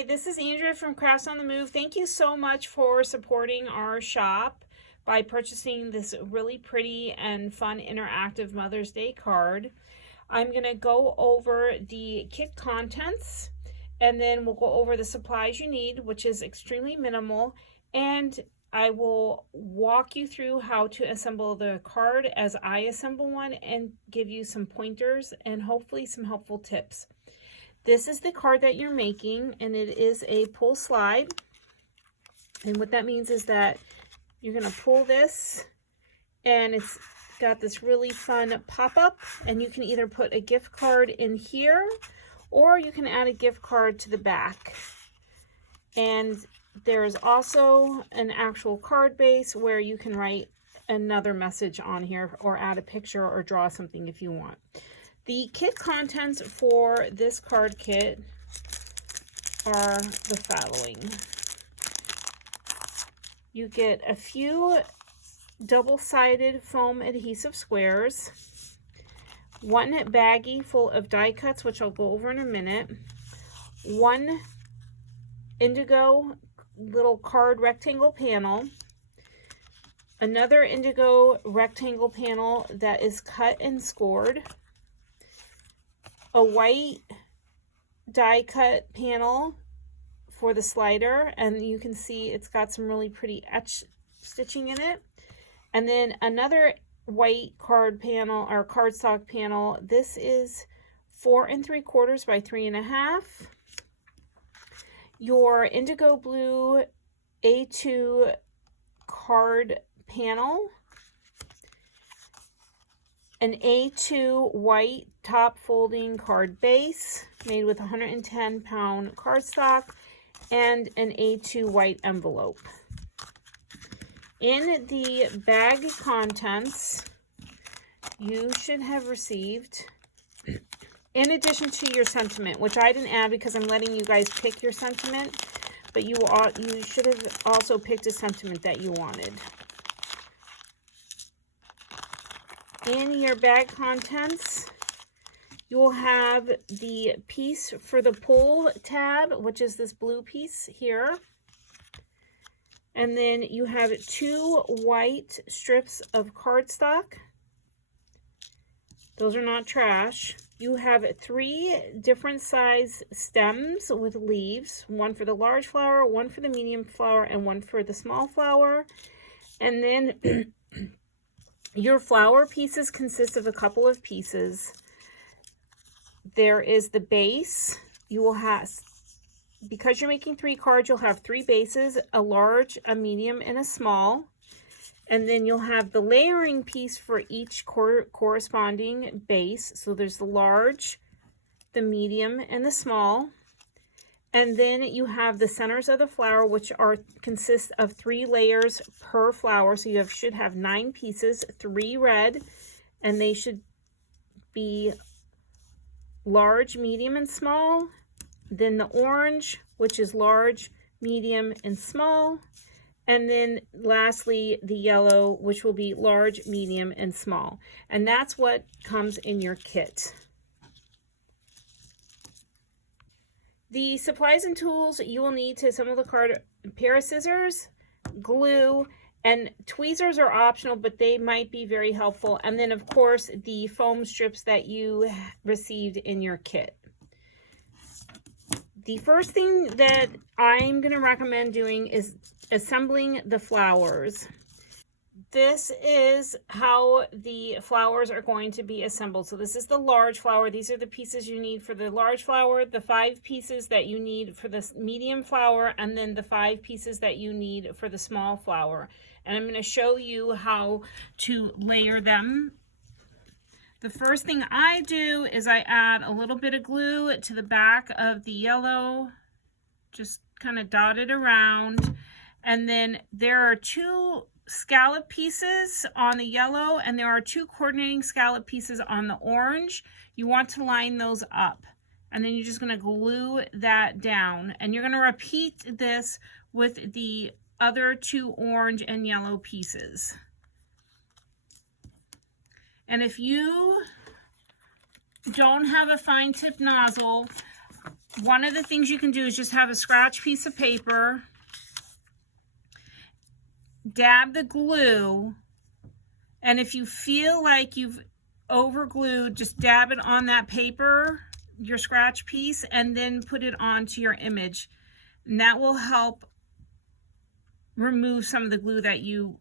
Hi, this is Andrea from Crafts on the Move. Thank you so much for supporting our shop by purchasing this really pretty and fun interactive Mother's Day card. I'm going to go over the kit contents and then we'll go over the supplies you need, which is extremely minimal, and I will walk you through how to assemble the card as I assemble one and give you some pointers and hopefully some helpful tips. This is the card that you're making, and it is a pull slide. And what that means is that you're going to pull this, and it's got this really fun pop-up, and you can either put a gift card in here, or you can add a gift card to the back. And there's also an actual card base where you can write another message on here, or add a picture, or draw something if you want. The kit contents for this card kit are the following. You get a few double-sided foam adhesive squares, one baggie full of die cuts, which I'll go over in a minute, one indigo little card rectangle panel, another indigo rectangle panel that is cut and scored, a white die cut panel for the slider, and you can see it's got some really pretty etch stitching in it, and then another white card panel or cardstock panel. This is 4 3/4 by 3 1/2. Your indigo blue A2 card panel, an A2 white top folding card base made with 110-pound cardstock, and an A2 white envelope. In the bag contents, you should have received, in addition to your sentiment, which I didn't add because I'm letting you guys pick your sentiment, but you should have also picked a sentiment that you wanted. In your bag contents, you will have the piece for the pull tab, which is this blue piece here. And then you have 2 white strips of cardstock. Those are not trash. You have 3 different size stems with leaves, one for the large flower, one for the medium flower, and one for the small flower. And then your flower pieces consist of a couple of pieces. There is the base. You will have, because you're making 3 cards, you'll have 3 bases, a large, a medium, and a small. And then you'll have the layering piece for each corresponding base. So there's the large, the medium, and the small. And then you have the centers of the flower, which consist of 3 layers per flower. So you should have 9 pieces, 3 red, and they should be large, medium, and small. Then the orange, which is large, medium, and small. And then lastly, the yellow, which will be large, medium, and small. And that's what comes in your kit. The supplies and tools you will need to assemble the card: a pair of scissors, glue, and tweezers are optional, but they might be very helpful. And then, of course, the foam strips that you received in your kit. The first thing that I'm going to recommend doing is assembling the flowers. This is how the flowers are going to be assembled. So this is the large flower. These are the pieces you need for the large flower, the 5 pieces that you need for the medium flower, and then the 5 pieces that you need for the small flower. And I'm going to show you how to layer them. The first thing I do is I add a little bit of glue to the back of the yellow, just kind of dot it around. And then there are 2 scallop pieces on the yellow, and there are 2 coordinating scallop pieces on the orange. You want to line those up, and then you're just going to glue that down, and you're going to repeat this with the other 2 orange and yellow pieces. And if you don't have a fine tip nozzle, one of the things you can do is just have a scratch piece of paper, dab the glue, and if you feel like you've overglued, just dab it on that paper, your scratch piece, and then put it onto your image. And that will help remove some of the glue that you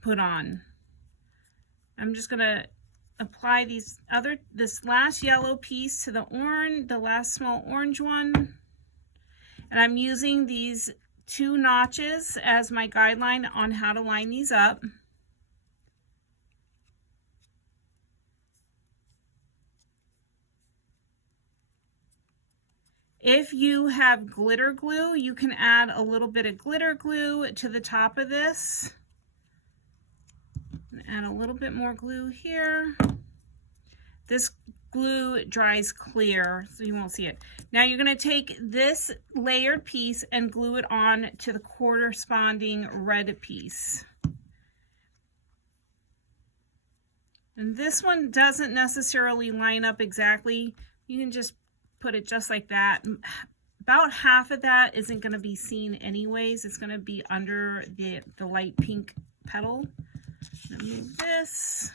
put on. I'm just gonna apply this last yellow piece to the last small orange one. And I'm using these 2 notches as my guideline on how to line these up. If you have glitter glue, you can add a little bit of glitter glue to the top of this. Add a little bit more glue here. This glue dries clear, so you won't see it. Now you're going to take this layered piece and glue it on to the corresponding red piece. And this one doesn't necessarily line up exactly. You can just put it just like that. About half of that isn't going to be seen anyways. It's going to be under the light pink petal. I'm going to move this.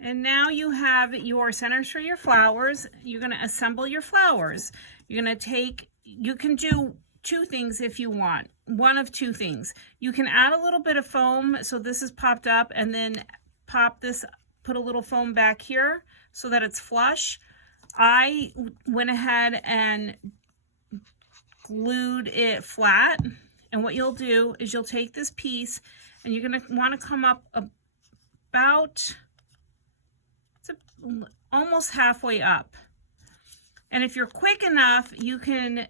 And now you have your centers for your flowers. You're going to assemble your flowers. You're going to take, you can do 2 things if you want. One of 2 things. You can add a little bit of foam, so this is popped up, and then pop this, put a little foam back here so that it's flush. I went ahead and glued it flat. And what you'll do is you'll take this piece and you're going to want to come up about almost halfway up. And if you're quick enough, you can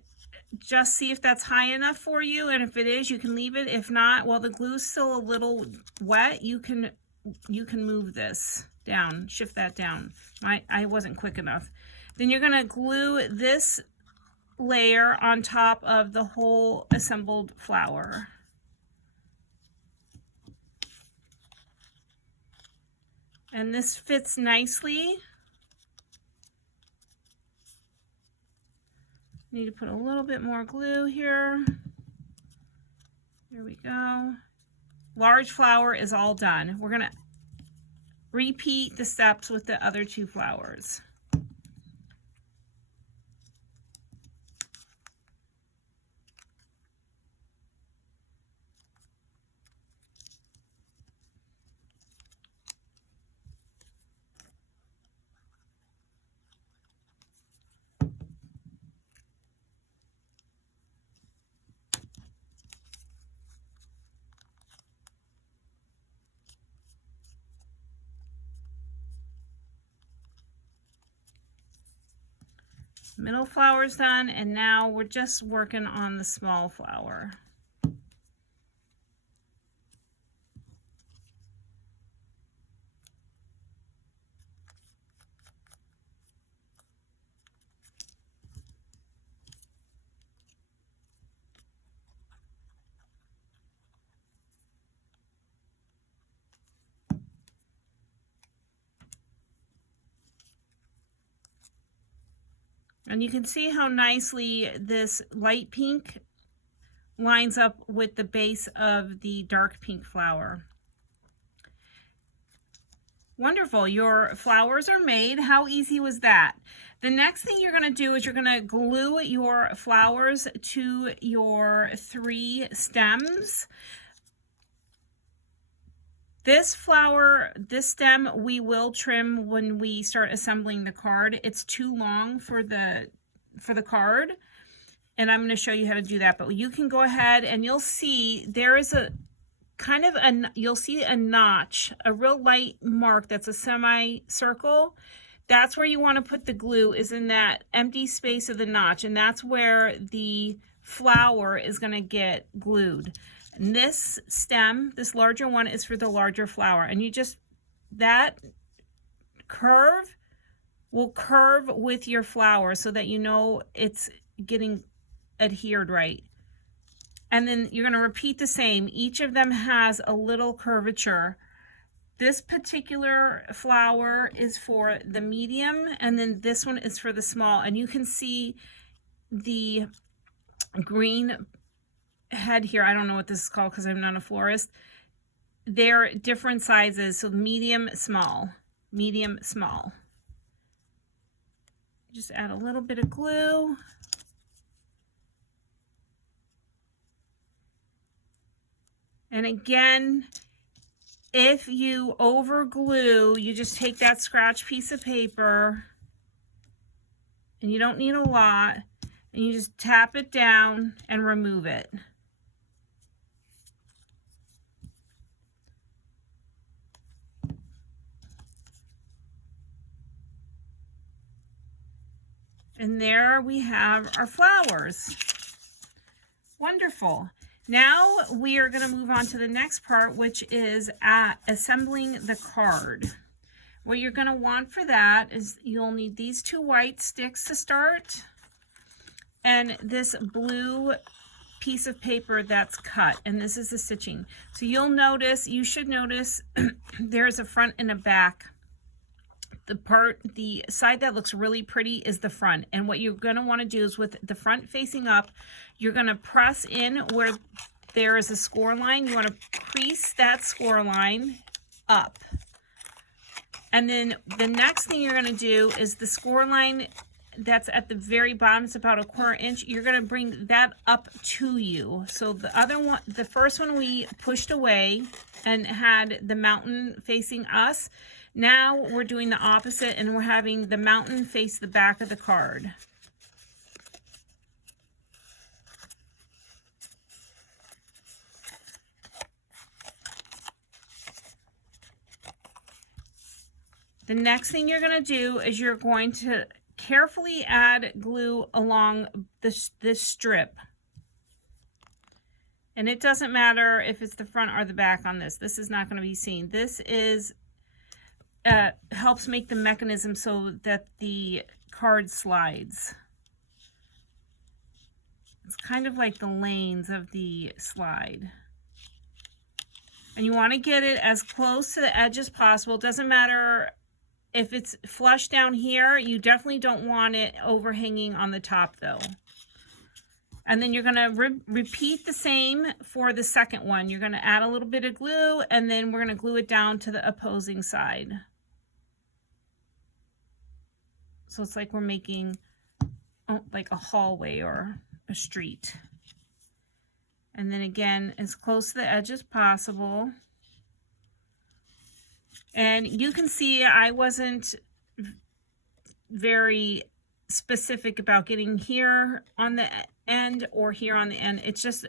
just see if that's high enough for you, and if it is, you can leave it. If not, while the glue's still a little wet, you can move this down, shift that down. I wasn't quick enough. Then you're going to glue this layer on top of the whole assembled flower. And this fits nicely. Need to put a little bit more glue here. There we go. Large flower is all done. We're gonna repeat the steps with the other 2 flowers. Middle flower's done, and now we're just working on the small flower. And you can see how nicely this light pink lines up with the base of the dark pink flower. Wonderful, your flowers are made. How easy was that? The next thing you're going to do is you're going to glue your flowers to your 3 stems. This flower, this stem, we will trim when we start assembling the card. It's too long for the card, and I'm going to show you how to do that. But you can go ahead and you'll see there is a kind of you'll see a notch, a real light mark that's a semicircle. That's where you want to put the glue, is in that empty space of the notch, and that's where the flower is going to get glued. And this stem, this larger one, is for the larger flower, and you just, that curve will curve with your flower so that you know it's getting adhered right. And then you're going to repeat the same. Each of them has a little curvature. This particular flower is for the medium, and then this one is for the small. And you can see the green head here. I don't know what this is called because I'm not a florist. They're different sizes. So medium, small, medium, small. Just add a little bit of glue. And again, if you over glue, you just take that scratch piece of paper, and you don't need a lot, and you just tap it down and remove it. And there we have our flowers. Wonderful. Now we are going to move on to the next part, which is assembling the card. What you're going to want for that is you'll need these 2 white sticks to start, and this blue piece of paper that's cut, and this is the stitching. So you should notice there's a front and a back. The side that looks really pretty is the front. And what you're going to want to do is, with the front facing up, you're going to press in where there is a score line. You want to crease that score line up. And then the next thing you're going to do is the score line that's at the very bottom, it's about a 1/4 inch. You're going to bring that up to you. So the other one, the first one we pushed away and had the mountain facing us. Now we're doing the opposite, and we're having the mountain face the back of the card. The next thing you're going to do is you're going to carefully add glue along this strip. And it doesn't matter if it's the front or the back on this. This is not going to be seen. This is helps make the mechanism so that the card slides. It's kind of like the lanes of the slide. And you want to get it as close to the edge as possible. It doesn't matter if it's flush down here. You definitely don't want it overhanging on the top though. And then you're going to repeat the same for the second one. You're going to add a little bit of glue, and then we're going to glue it down to the opposing side. So it's like we're making like a hallway or a street. And then again, as close to the edge as possible. And you can see I wasn't very specific about getting here on the end or here on the end. It's just,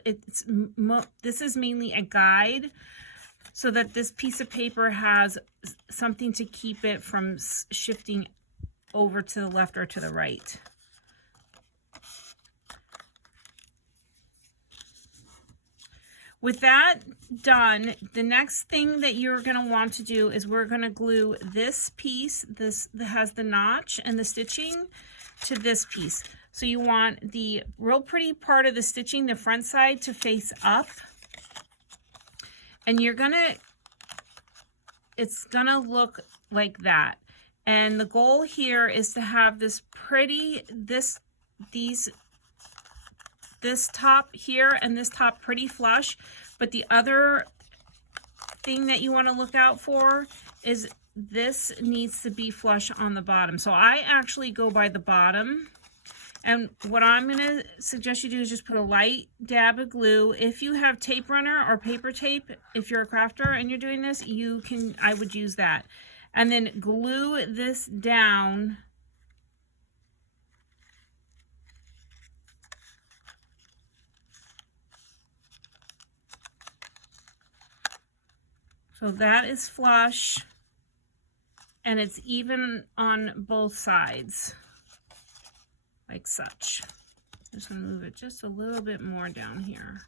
this is mainly a guide so that this piece of paper has something to keep it from shifting over to the left or to the right. With that done, the next thing that you're going to want to do is we're going to glue this piece, this that has the notch and the stitching, to this piece. So you want the real pretty part of the stitching, the front side, to face up. And it's gonna look like that. And the goal here is to have this pretty, this top here and this top pretty flush. But the other thing that you want to look out for is this needs to be flush on the bottom. So I actually go by the bottom. And what I'm going to suggest you do is just put a light dab of glue. If you have tape runner or paper tape, if you're a crafter and you're doing this, I would use that. And then glue this down . So that is flush, and it's even on both sides, like such. I'm just going to move it just a little bit more down here.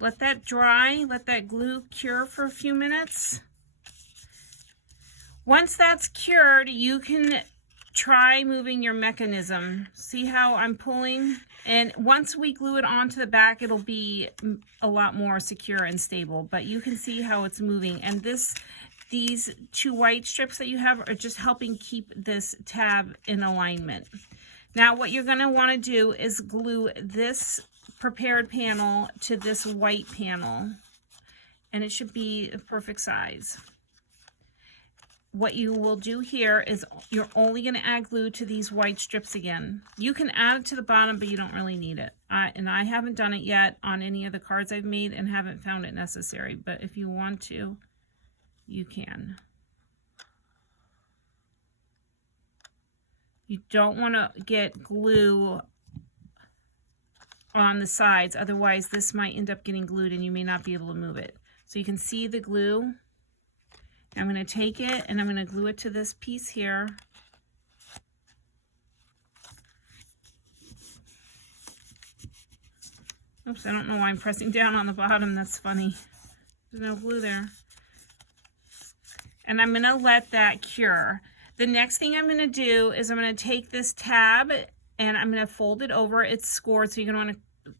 let that dry, let that glue cure for a few minutes. Once that's cured, you can try moving your mechanism. See how I'm pulling? And once we glue it onto the back, it'll be a lot more secure and stable, but you can see how it's moving. And these two white strips that you have are just helping keep this tab in alignment. Now what you're going to want to do is glue this prepared panel to this white panel, and it should be a perfect size. What you will do here is you're only going to add glue to these white strips again. You can add it to the bottom, but you don't really need it. And I haven't done it yet on any of the cards I've made and haven't found it necessary, but if you want to, you can. You don't want to get glue on the sides, otherwise this might end up getting glued and you may not be able to move it. So you can see the glue. I'm going to take it and I'm going to glue it to this piece here. Oops, I don't know why I'm pressing down on the bottom. That's funny. There's no glue there. And I'm going to let that cure. The next thing I'm going to do is I'm going to take this tab and I'm going to fold it over. It's scored, so you're going to want to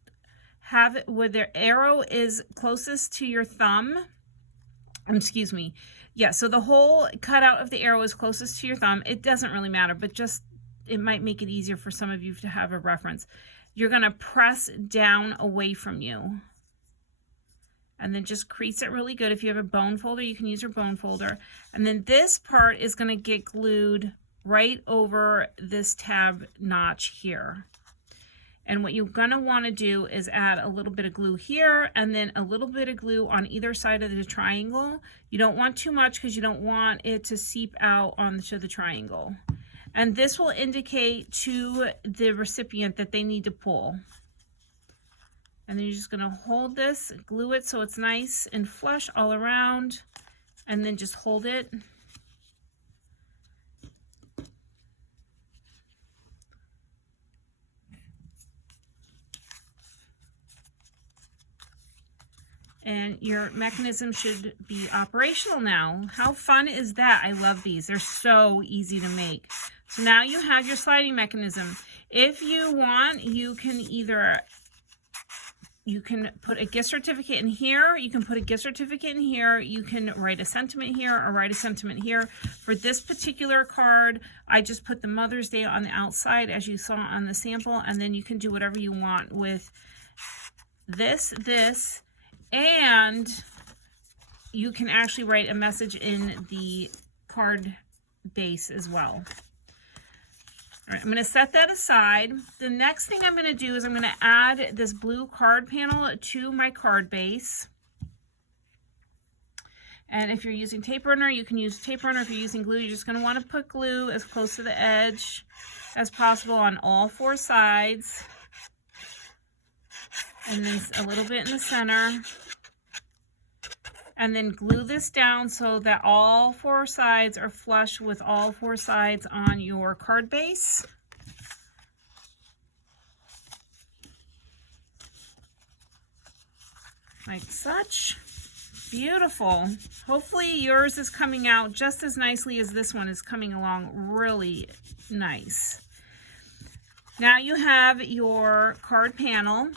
have it where the arrow is closest to your thumb. Excuse me. Yeah, so the whole cutout of the arrow is closest to your thumb. It doesn't really matter, but just it might make it easier for some of you to have a reference. You're going to press down away from you. And then just crease it really good. If you have a bone folder, you can use your bone folder. And then this part is going to get glued right over this tab notch here. And what you're going to want to do is add a little bit of glue here and then a little bit of glue on either side of the triangle. You don't want too much because you don't want it to seep out onto the triangle. And this will indicate to the recipient that they need to pull. And then you're just going to hold this, glue it so it's nice and flush all around, and then just hold it. And your mechanism should be operational now. How fun is that? I love these. They're so easy to make. So now you have your sliding mechanism. If you want, you can put a gift certificate in here. You can put a gift certificate in here. You can write a sentiment here or write a sentiment here. For this particular card, I just put the Mother's Day on the outside as you saw on the sample. And then you can do whatever you want with this, and you can actually write a message in the card base as well. All right, I'm going to set that aside. The next thing I'm going to do is I'm going to add this blue card panel to my card base. And if you're using tape runner, you can use tape runner. If you're using glue, you're just going to want to put glue as close to the edge as possible on all four sides. And then a little bit in the center. And then glue this down so that all four sides are flush with all four sides on your card base. Like such. Beautiful. Hopefully yours is coming out just as nicely as this one is coming along. Really nice. Now you have your card panel.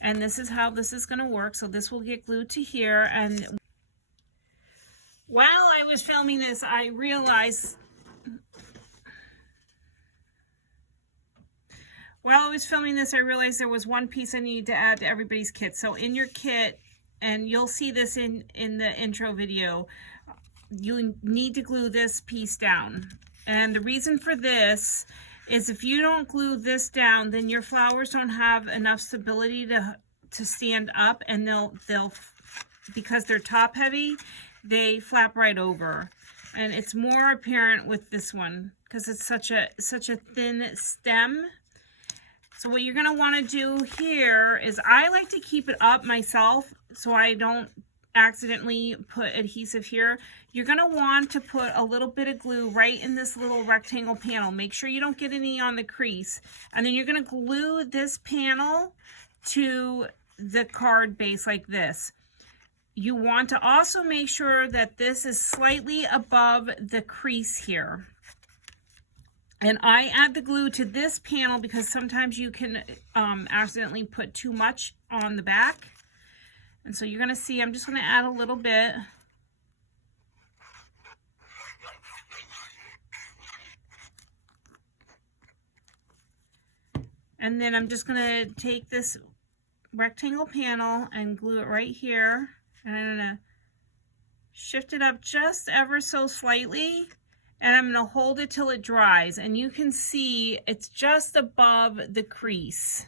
And this is how this is going to work. So this will get glued to here. And while I was filming this, I realized there was one piece I needed to add to everybody's kit. So in your kit, and you'll see this in the intro video, you need to glue this piece down. And the reason for this is if you don't glue this down, then your flowers don't have enough stability to stand up, and they'll because they're top heavy, they flap right over. And it's more apparent with this one because it's such a thin stem. So what you're going to want to do here is, I like to keep it up myself so I don't accidentally put adhesive here. You're going to want to put a little bit of glue right in this little rectangle panel. Make sure you don't get any on the crease. And then you're going to glue this panel to the card base like this. You want to also make sure that this is slightly above the crease here. And I add the glue to this panel because sometimes you can accidentally put too much on the back. And so you're going to see, I'm just going to add a little bit. And then I'm just going to take this rectangle panel and glue it right here. And I'm going to shift it up just ever so slightly. And I'm going to hold it till it dries. And you can see it's just above the crease.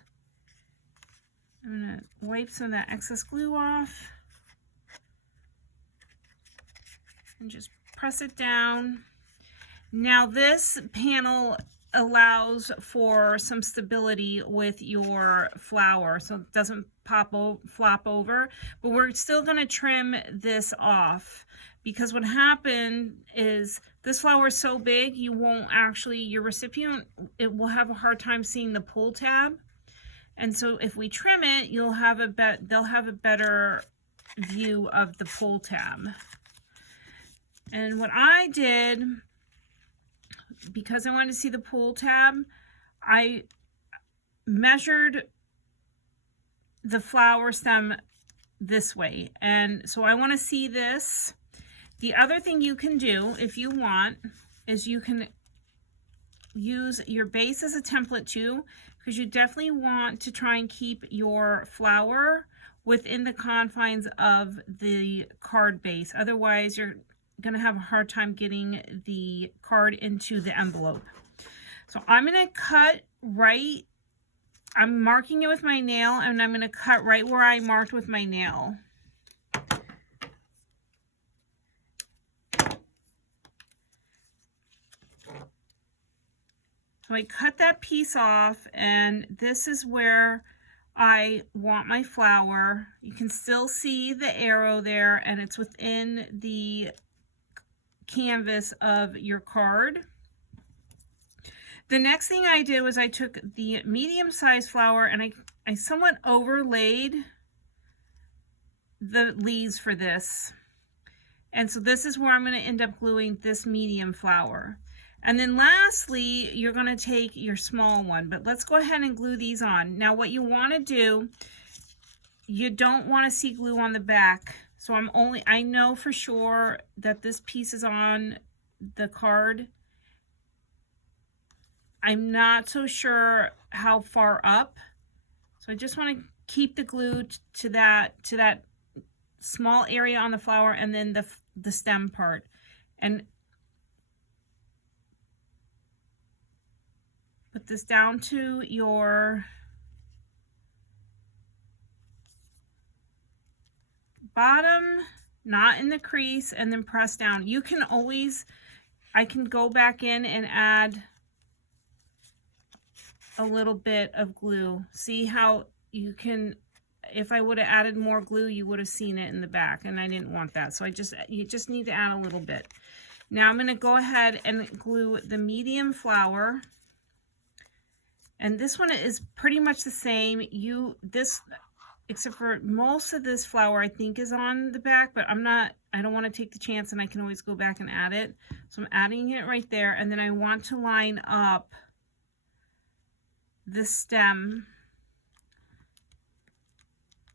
I'm going to wipe some of that excess glue off. And just press it down. Now this panel allows for some stability with your flower so it doesn't flop over. But we're still going to trim this off. Because what happened is this flower is so big, you won't actually, your recipient, it will have a hard time seeing the pull tab. And so if we trim it, they'll have a better view of the pull tab. And what I did, because I wanted to see the pull tab, I measured the flower stem this way. And so I want to see this. The other thing you can do, if you want, is you can use your base as a template too, because you definitely want to try and keep your flower within the confines of the card base. Otherwise, you're going to have a hard time getting the card into the envelope. So I'm going to cut right, I'm marking it with my nail, and I'm going to cut right where I marked with my nail. So I cut that piece off, and this is where I want my flower. You can still see the arrow there, and it's within the canvas of your card. The next thing I did was I took the medium-sized flower and I somewhat overlaid the leaves for this. And so this is where I'm going to end up gluing this medium flower. And then lastly, you're going to take your small one, but let's go ahead and glue these on. Now what you want to do, you don't want to see glue on the back. So I know for sure that this piece is on the card. I'm not so sure how far up. So I just want to keep the glue to that small area on the flower and then the stem part. And put this down to your bottom, not in the crease, and then press down. You can always, I can go back in and add a little bit of glue. See how you can, if I would have added more glue, you would have seen it in the back, and I didn't want that. So you just need to add a little bit. Now I'm going to go ahead and glue the medium flower. And this one is pretty much the same. Except for most of this flower I think is on the back, but I don't want to take the chance, and I can always go back and add it. So I'm adding it right there, and then I want to line up the stem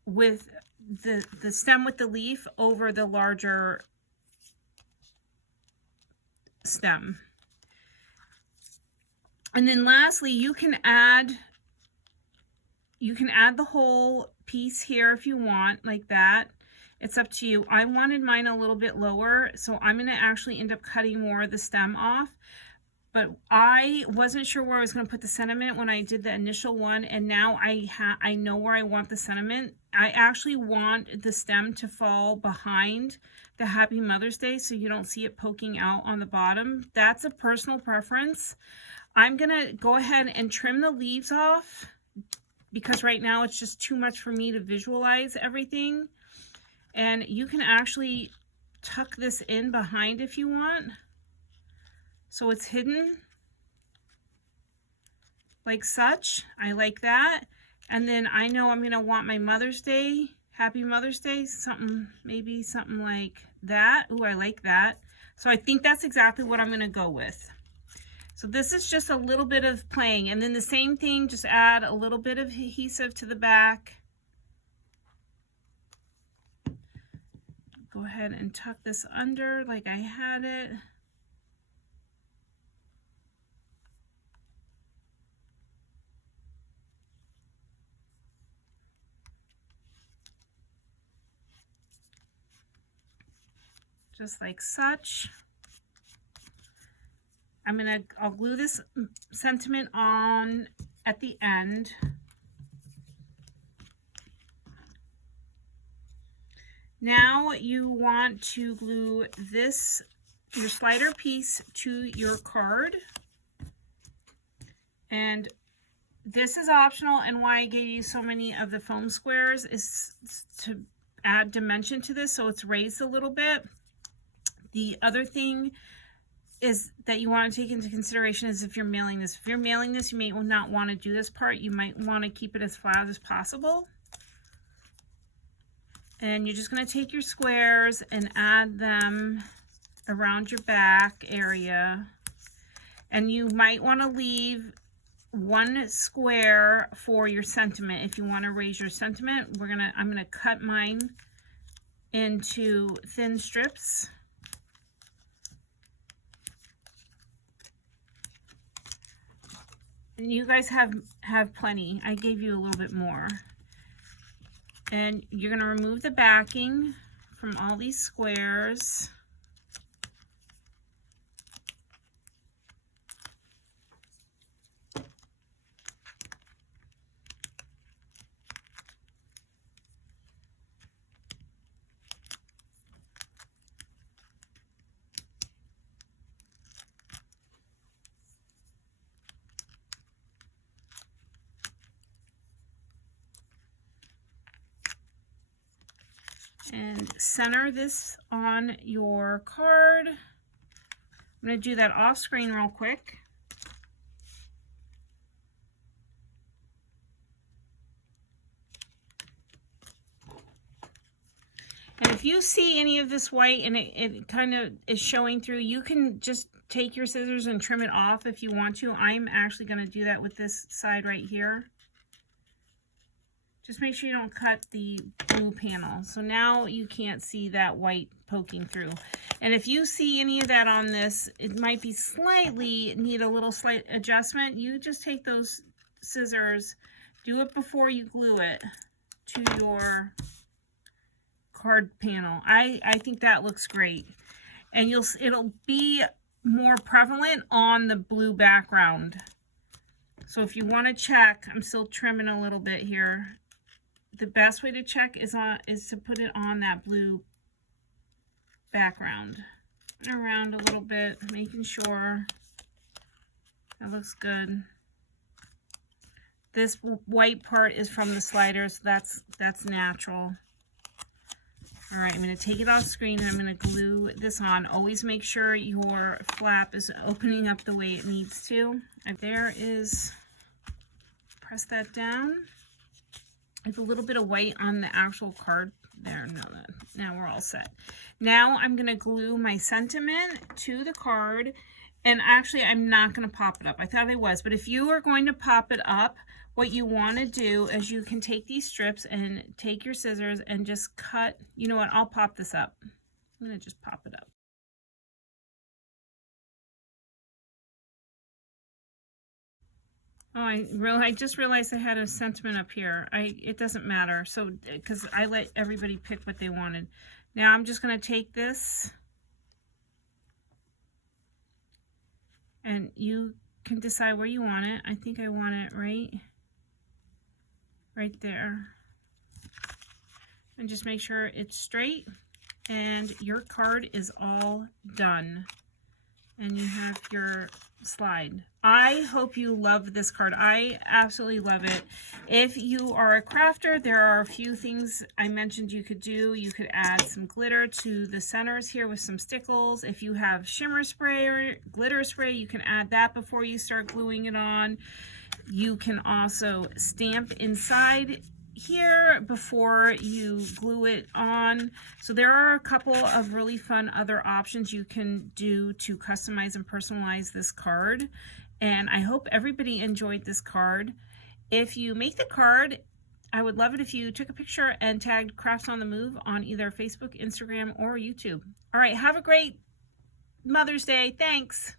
with the stem with the leaf over the larger stem. And then lastly, you can add the whole piece here if you want, like that. It's up to you. I wanted mine a little bit lower, so I'm going to actually end up cutting more of the stem off. But I wasn't sure where I was going to put the sentiment when I did the initial one, and now I know where I want the sentiment. I actually want the stem to fall behind the Happy Mother's Day so you don't see it poking out on the bottom. That's a personal preference. I'm going to go ahead and trim the leaves off because right now it's just too much for me to visualize everything. And you can actually tuck this in behind if you want, so it's hidden like such. I like that. And then I know I'm going to want my Mother's Day, Happy Mother's Day, something, maybe something like that. Ooh, I like that. So I think that's exactly what I'm going to go with. So this is just a little bit of playing. And then the same thing, just add a little bit of adhesive to the back. Go ahead and tuck this under like I had it. Just like such. I'll glue this sentiment on at the end. Now you want to glue this, your slider piece, to your card. And this is optional, and why I gave you so many of the foam squares is to add dimension to this so it's raised a little bit. The other thing is that you want to take into consideration is if you're mailing this. If you're mailing this, you may not want to do this part. You might want to keep it as flat as possible. And you're just going to take your squares and add them around your back area. And you might want to leave one square for your sentiment. If you want to raise your sentiment, I'm gonna cut mine into thin strips. And you guys have plenty. I gave you a little bit more. And you're going to remove the backing from all these squares. And center this on your card. I'm going to do that off screen real quick. And if you see any of this white and it kind of is showing through, you can just take your scissors and trim it off if you want to. I'm actually going to do that with this side right here. Just make sure you don't cut the blue panel. So now you can't see that white poking through. And if you see any of that on this, it might be need a little slight adjustment. You just take those scissors, do it before you glue it to your card panel. I think that looks great. And it'll be more prevalent on the blue background. So if you want to check, I'm still trimming a little bit here. The best way to check is to put it on that blue background. Around a little bit, making sure that looks good. This white part is from the sliders, so that's natural. All right, I'm going to take it off screen and I'm going to glue this on. Always make sure your flap is opening up the way it needs to. And there is, press that down. I have a little bit of white on the actual card there. No, now we're all set. Now I'm going to glue my sentiment to the card. And actually, I'm not going to pop it up. I thought I was. But if you are going to pop it up, what you want to do is you can take these strips and take your scissors and just cut. You know what? I'll pop this up. I'm going to just pop it up. Oh, I just realized I had a sentiment up here. It doesn't matter. So, because I let everybody pick what they wanted. Now I'm just going to take this, and you can decide where you want it. I think I want it right there. And just make sure it's straight, and your card is all done. And you have your slide. I hope you love this card. I absolutely love it. If you are a crafter, there are a few things I mentioned you could do. You could add some glitter to the centers here with some stickles. If you have shimmer spray or glitter spray, you can add that before you start gluing it on. You can also stamp inside here before you glue it on. So there are a couple of really fun other options you can do to customize and personalize this card. And I hope everybody enjoyed this card. If you make the card, I would love it if you took a picture and tagged Crafts on the Move on either Facebook, Instagram, or YouTube. All right, have a great Mother's Day. Thanks.